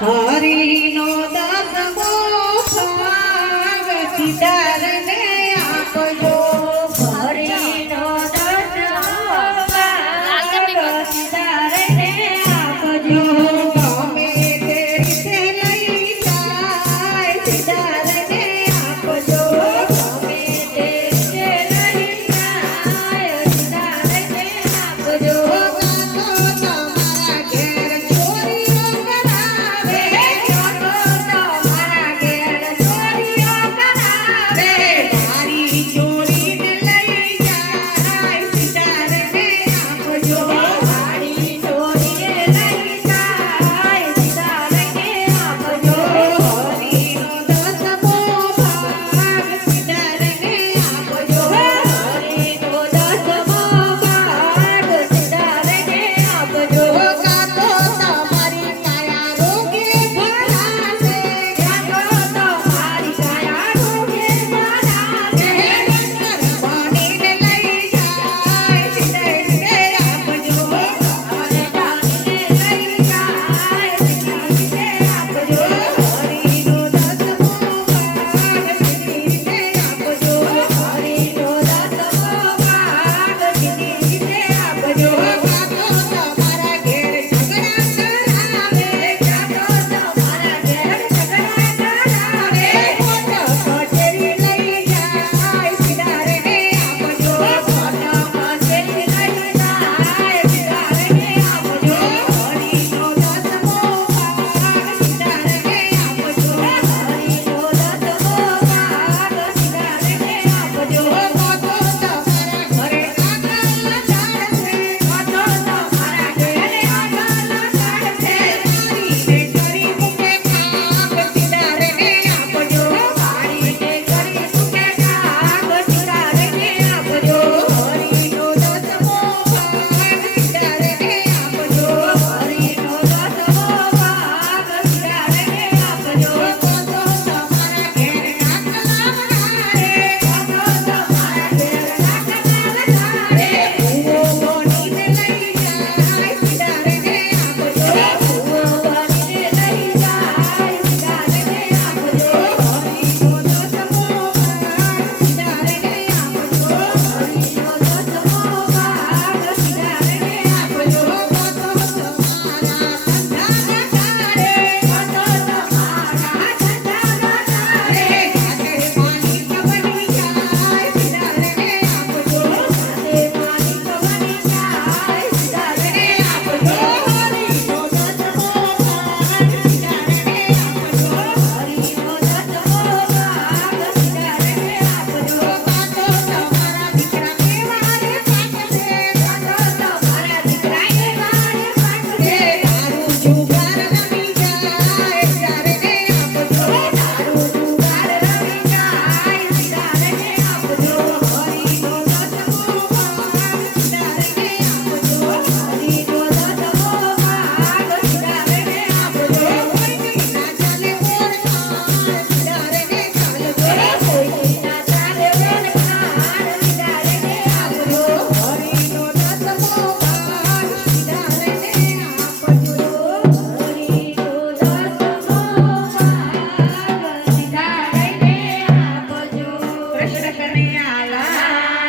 હરિનો